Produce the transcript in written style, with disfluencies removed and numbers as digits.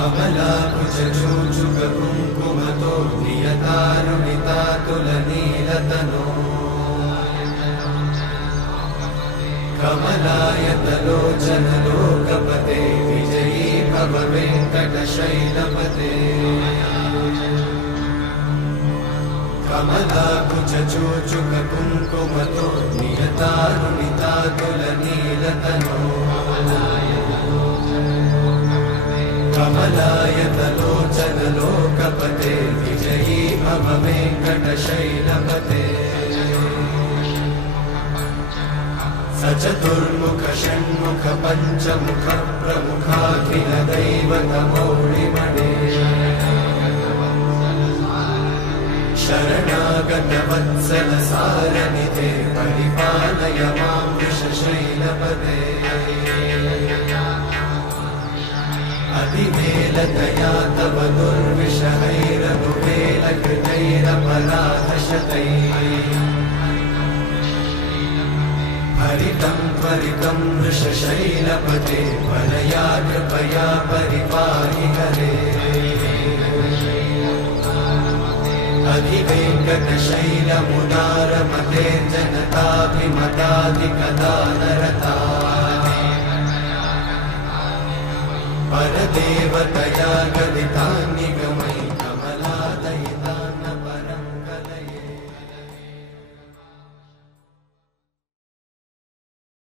कमलाकुचूचुककुङ्कुमतो नियतारुणितातुलनीलतनो कमलायतलोचनलोकपते विजयी भव वेङ्कटशैलपते कमलाकुचूचुककुङ्कुमतो नियतारुणितातुलनीलतनो कमलायतलोचनलोकपते विजयी भव वेङ्कटशैलपते स चतुर्मुख षण्मुख पञ्चमुख प्रमुखाखिल दैवतमौलिमणे शरणागत वत्सल सारनिधे परिपालय मां वृषशैलपते अतिवेलतया तव दुर्विषहैरनुवेलकृतैरपराधशतैः हरितं त्वरितं वृषशैलपते वरया कृपया परिपाहि हरे अधिवेङ्कटशैलमुदारमते जनताभिमताधिकदानरता परदेवत